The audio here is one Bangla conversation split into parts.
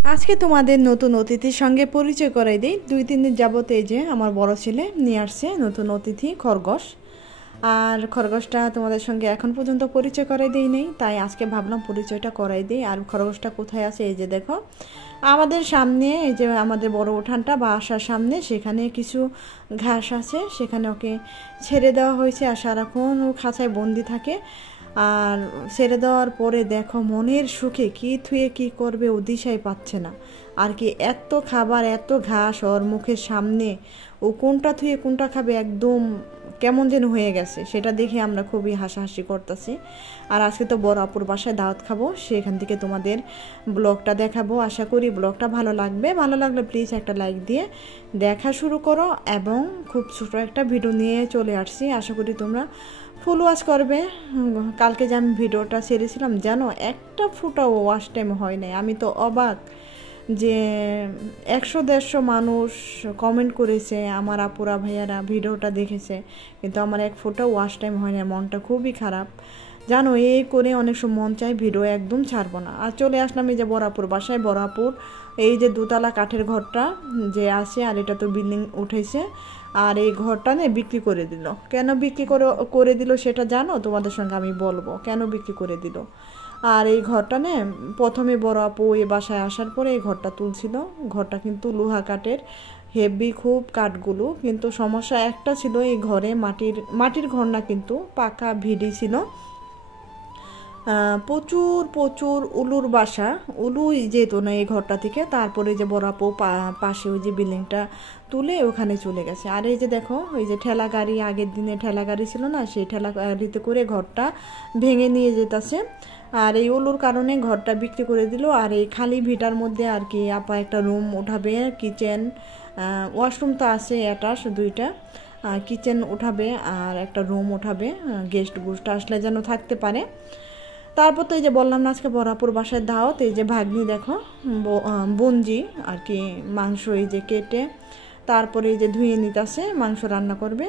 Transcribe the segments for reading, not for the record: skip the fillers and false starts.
আজকে তোমাদের নতুন অতিথির সঙ্গে পরিচয় করাই দিই। 2-3 দিন যাবত এই যে আমার বড় ছেলে নিয়ে আসছে নতুন অতিথি খরগোশ। আর খরগোশটা তোমাদের সঙ্গে এখন পর্যন্ত পরিচয় করাই দিই নেই, তাই আজকে ভাবলাম পরিচয়টা করাই দিই। আর খরগোশটা কোথায় আছে এই যে দেখো, আমাদের সামনে এই যে আমাদের বড় উঠানটা বা আসার সামনে সেখানে কিছু ঘাস আছে, সেখানে ওকে ছেড়ে দেওয়া হয়েছে। আর সারাক্ষণ ও খাঁচায় বন্দি থাকে। আর ছেড়ে দেওয়ার পরে দেখো মনের সুখে কী থুয়ে কী করবে ও দিশাই পাচ্ছে না। আর কি এত খাবার এত ঘাস ওর মুখের সামনে, ও কোনটা থুয়ে কোনটা খাবে একদম কেমন যেন হয়ে গেছে। সেটা দেখে আমরা খুবই হাসাহাসি করতেছি। আর আজকে তো বড় আপুর বাসায় দাওয়াত খাবো, সেখান থেকে তোমাদের ব্লগটা দেখাবো। আশা করি ব্লগটা ভালো লাগবে। ভালো লাগলে প্লিজ একটা লাইক দিয়ে দেখা শুরু করো। এবং খুব ছোটো একটা ভিডিও নিয়ে চলে আসছি, আশা করি তোমরা ফুল ওয়াশ করবে। কালকে যে আমি ভিডিওটা ছেড়েছিলাম জানো, একটা ফুটাও ওয়াশ টাইম হয় নাই। আমি তো অবাক যে 100-150 মানুষ কমেন্ট করেছে, আমার আপুরা ভাইয়ারা ভিডিওটা দেখেছে, কিন্তু আমার এক ফোঁটা ওয়াশ টাইম হয় না। মনটা খুবই খারাপ জানো। এই করে অনেক সময় মন চাই ভিডিও একদম ছাড়বো না। আর চলে আসলাম এই যে বড়াপুর বাসায়। বড়াপুর এই যে দোতলা কাঠের ঘরটা যে আছে, আর এটা তো বিল্ডিং উঠেছে। আর এই ঘরটা নিয়ে বিক্রি করে দিল। কেন বিক্রি করে দিল সেটা জানো, তোমাদের সঙ্গে আমি বলবো কেন বিক্রি করে দিল। আর এই ঘরটা নে প্রথমে বড় আপু এই বাসায় আসার পরে এই ঘরটা তুলছিল। ঘরটা কিন্তু লোহা কাঠের, হেভি খুব কাঠগুলো। কিন্তু সমস্যা একটা ছিল, এই ঘরে মাটির ঘর না, কিন্তু পাকা ভিডি ছিল। প্রচুর প্রচুর উলুর বাসা, উলুই যেত না এই ঘরটা থেকে। তারপরে যে বড় আপু পাশে ওই যে বিল্ডিংটা তুলে ওখানে চলে গেছে। আর এই যে দেখো ওই যে ঠেলা গাড়ি, আগের দিনে ঠেলা গাড়ি ছিল না, সেই ঠেলা গাড়িতে করে ঘরটা ভেঙে নিয়ে যেতেছে। আর এই উলুর কারণে ঘরটা বিক্রি করে দিল। আর এই খালি ভিটার মধ্যে আর কি আপা একটা রুম উঠাবে, কিচেন ওয়াশরুম তো আছে অ্যাটাচ দুইটা, কিচেন উঠাবে আর একটা রুম উঠাবে, গেস্ট আসলে যেন থাকতে পারে। তারপর তো এই যে বললাম না আজকে বরাপুর বাসায় দাওয়াত। এই যে ভাগ্নি দেখো বঞ্জি আর কি মাংস এই যে কেটে তারপরে এই যে ধুয়ে নিতেছে, মাংস রান্না করবে।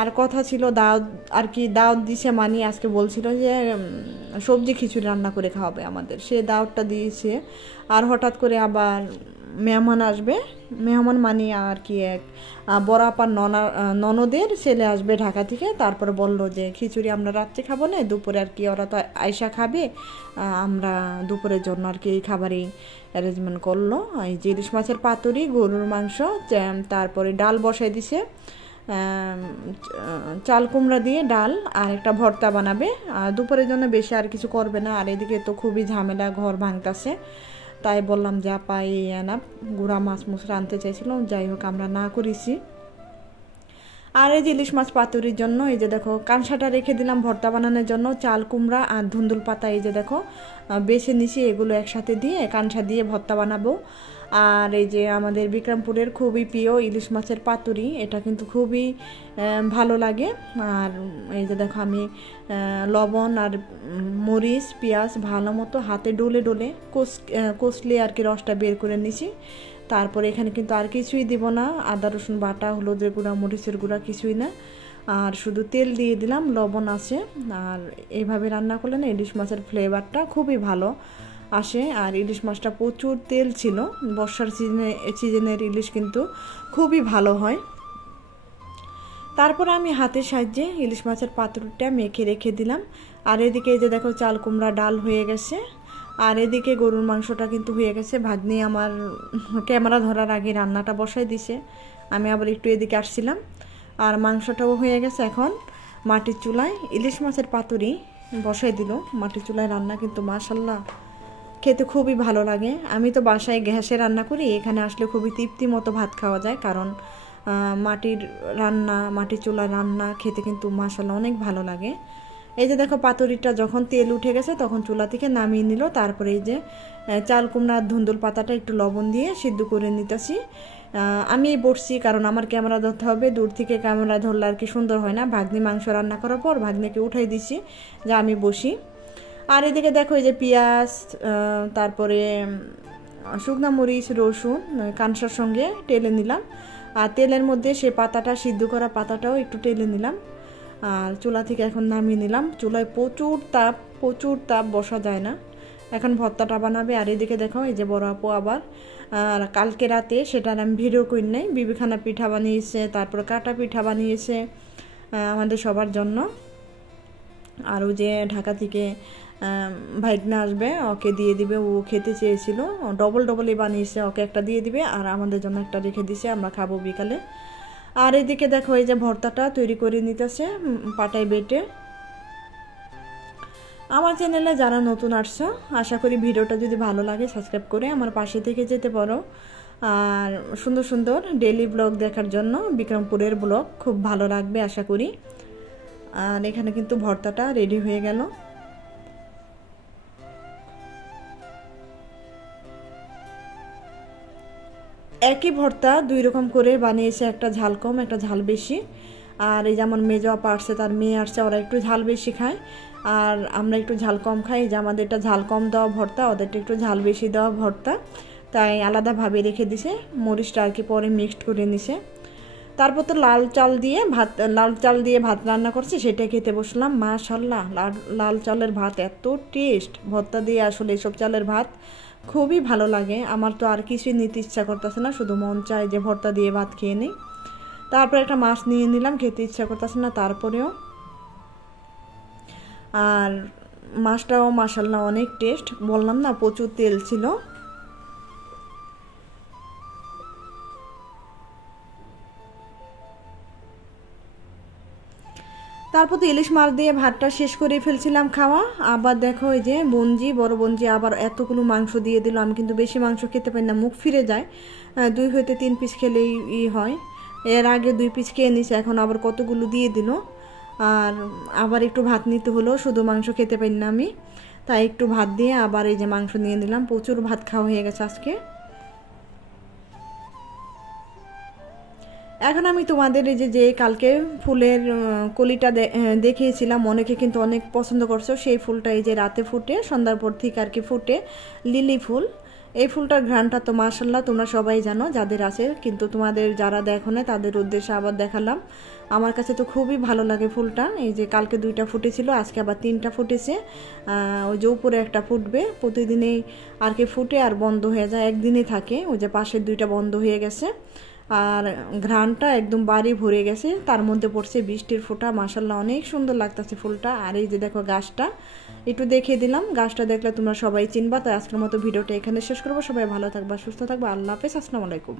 আর কথা ছিল দাওয়াত আর কি, দাওয়াত দিছে মানে আজকে বলছিল যে সবজি খিচুড়ি রান্না করে খাওয়াবে আমাদের, সে দাওয়াতটা দিয়েছে। আর হঠাৎ করে আবার মেহমান আসবে, মেহমান মানে আর কি এক বড় আপার ননদের ছেলে আসবে ঢাকা থেকে। তারপরে বলল যে খিচুড়ি আমরা রাত্রে খাবো না, দুপুরে আর কি ওরা তো আয়সা খাবে, আমরা দুপুরের জন্য আর কি এই খাবারই অ্যারেঞ্জমেন্ট করলো। এই যে ইলিশ মাছের পাতুরি, গরুর মাংস, তারপরে ডাল বসাই দিছে, চাল কুমড়া দিয়ে ডাল, আর একটা ভর্তা বানাবে। আর দুপুরের জন্য বেশি আর কিছু করবে না। আর এদিকে তো খুবই ঝামেলা, ঘর ভাঙতেছে। তাই বললাম যে আপা এই না গুঁড়া মাছ আনতে চাইছিল, যাই হোক আমরা না করেছি। আর এই যে ইলিশ মাছ পাতুরির জন্য এই যে দেখো কাঁসাটা রেখে দিলাম ভর্তা বানানোর জন্য, চাল কুমড়া আর ধুন্দুল পাতা এই যে দেখো বেছে নিছি, এগুলো একসাথে দিয়ে কাঁসা দিয়ে ভর্তা বানাবো। আর এই যে আমাদের বিক্রমপুরের খুবই প্রিয় ইলিশ মাছের পাতুরি, এটা কিন্তু খুবই ভালো লাগে। আর এই যে দেখো আমি লবণ আর মরিচ পেঁয়াজ ভালো মতো হাতে ডলে ডলে কষলে আর কি রসটা বের করে নিছি। তারপরে এখানে কিন্তু আর কিছুই দিব না, আদা রসুন বাটা, হলুদের গুঁড়া, মরিচের গুঁড়া, কিছুই না। আর শুধু তেল দিয়ে দিলাম, লবণ আছে। আর এইভাবে রান্না করলে না ইলিশ মাছের ফ্লেভারটা খুবই ভালো আসে। আর ইলিশ মাছটা প্রচুর তেল ছিল, বর্ষার সিজনের ইলিশ কিন্তু খুবই ভালো হয়। তারপরে আমি হাতের সাহায্যে ইলিশ মাছের পাতুরিটা মেখে রেখে দিলাম। আর এদিকে এই যে দেখো চাল কুমড়া ডাল হয়ে গেছে। আর এদিকে গরুর মাংসটা কিন্তু হয়ে গেছে। ভাগ্নি আমার ক্যামেরা ধরার আগে রান্নাটা বসাই দিছে, আমি আবার একটু এদিকে আসছিলাম। আর মাংসটাও হয়ে গেছে। এখন মাটির চুলায় ইলিশ মাছের পাতুরি বসাই দিল। মাটির চুলায় রান্না কিন্তু মাশাল্লাহ খেতে খুবই ভালো লাগে। আমি তো বাসায় গ্যাসে রান্না করি, এখানে আসলে খুবই তৃপ্তি মতো ভাত খাওয়া যায়, কারণ মাটির রান্না, মাটির চুলার রান্না খেতে কিন্তু মাশাল্লাহ অনেক ভালো লাগে। এই যে দেখো পাতুরিটা যখন তেল উঠে গেছে তখন চুলা থেকে নামিয়ে নিল। তারপরে এই যে চাল কুমড়া ধুন্দুল পাতাটা একটু লবণ দিয়ে সিদ্ধ করে নিতেছি। আমি বসছি কারণ আমার ক্যামেরা ধরতে হবে, দূর থেকে ক্যামেরা ধরলে আর কি সুন্দর হয় না। ভাগ্নি মাংস রান্না করার পর ভাগ্নিকে উঠাই দিছি যে আমি বসি। আর এদিকে দেখো এই যে পেঁয়াজ, তারপরে শুকনা মরিচ, রসুন কাঁসার সঙ্গে টেলে নিলাম। আর তেলের মধ্যে সে পাতাটা, সিদ্ধ করা পাতাটাও একটু টেলে নিলাম। আর চুলা থেকে এখন নামিয়ে নিলাম। চুলায় প্রচুর তাপ বসা যায় না, এখন ভর্তাটা বানাবে। আর এদিকে দেখো এই যে বড় আপু আবার কালকে রাতে সেটার আমি ভিডিও করি নাই, বিবিখানা পিঠা বানিয়েছে, তারপর কাটা পিঠা বানিয়েছে আমাদের সবার জন্য। আর ও যে ঢাকা থেকে ভাইগনা আসবে, ওকে দিয়ে দিবে, ও খেতে চেয়েছিল, ডবলই বানিয়েছে, ওকে একটা দিয়ে দিবে আর আমাদের জন্য একটা রেখে দিছে, আমরা খাবো বিকালে। আর এদিকে দেখো এই যে ভর্তাটা তৈরি করে নিতেছে পাটায় বেটে। আমার চ্যানেলে যারা নতুন আসছো, আশা করি ভিডিওটা যদি ভালো লাগে সাবস্ক্রাইব করে আমার পাশে থেকে যেতে পারো। আর সুন্দর সুন্দর ডেইলি ব্লগ দেখার জন্য বিক্রমপুরের ব্লগ খুব ভালো লাগবে আশা করি। আর এখানে কিন্তু ভর্তাটা রেডি হয়ে গেল। একই ভর্তা দুই রকম করে বানিয়েছে, একটা ঝাল কম একটা ঝাল বেশি। আর এই যেমন মেজো আপা আসছে, তার মেয়ে আসছে, ওরা একটু ঝাল বেশি খায় আর আমরা একটু ঝাল কম খাই। যে আমাদেরটা ঝাল কম দেওয়া ভর্তা, ওদেরটা একটু ঝাল বেশি দেওয়া ভর্তা, তাই আলাদাভাবে রেখে দিছে। মরিচটা আর কি পরে মিক্সড করে নিছে। তারপর তো লাল চাল দিয়ে ভাত রান্না করছে, সেটা খেতে বসলাম। মাশাল্লাহ, লাল চালের ভাত এত টেস্ট, ভর্তা দিয়ে আসলে এসব চালের ভাত খুবই ভালো লাগে। আমার তো আর কিছুই নিতে ইচ্ছা করতেছে না, শুধু মন চায় যে ভর্তা দিয়ে ভাত খেয়ে নিই। তারপর একটা মাছ নিয়ে নিলাম, খেতে ইচ্ছা করতেছে না তারপরেও। আর মাছটাও মাশাল্লাহ অনেক টেস্ট, বললাম না প্রচুর তেল ছিল। তারপর তো ইলিশ মাছ দিয়ে ভাতটা শেষ করে ফেলছিলাম খাওয়া। আবার দেখো এই যে বড় বঞ্জি আবার এতগুলো মাংস দিয়ে দিল। আমি কিন্তু বেশি মাংস খেতে পারি না, মুখ ফিরে যায়। 2 হইতে 3 পিস খেলেই হয়। এর আগে 2 পিস খেয়ে নিছে, এখন আবার কতগুলো দিয়ে দিল। আর আবার একটু ভাত নিতে হলো, শুধু মাংস খেতে পারি না আমি, তাই একটু ভাত দিয়ে আবার এই যে মাংস নিয়ে নিলাম। প্রচুর ভাত খাওয়া হয়ে গেছে আজকে। এখন আমি তোমাদের এই যে কালকে ফুলের কলিটা দেখিয়েছিলাম, অনেকে কিন্তু অনেক পছন্দ করছো। সেই ফুলটা এই যে রাতে ফুটে, সন্ধ্যার পর থেকে আর কি ফুটে, লিলি ফুল। এই ফুলটার ঘ্রাণটা তো মাশাল্লাহ তোমরা সবাই জানো যাদের আছে, কিন্তু তোমাদের যারা দেখো না তাদের উদ্দেশ্যে আবার দেখালাম। আমার কাছে তো খুবই ভালো লাগে ফুলটা। এই যে কালকে 2টা ফুটেছিল, আজকে আবার 3টা ফুটেছে। ওই যে উপরে একটা ফুটবে, প্রতিদিনেই আর কি ফুটে আর বন্ধ হয়ে যায়, একদিনই থাকে। ওই যে পাশের 2টা বন্ধ হয়ে গেছে। আর ঘ্রাণটা একদম বাড়ি ভরে গেছে, তার মধ্যে পড়ছে বৃষ্টির ফোঁটা। মাশাল্লাহ অনেক সুন্দর লাগতেছে ফুলটা। আর এই যে দেখো গাছটা একটু দেখিয়ে দিলাম, গাছটা দেখলে তোমরা সবাই চিনবা। তাই আজকের মতো ভিডিওটা এখানে শেষ করবো। সবাই ভালো থাকবা, সুস্থ থাকবা, আল্লাহ হাফেজ, আসসালামু আলাইকুম।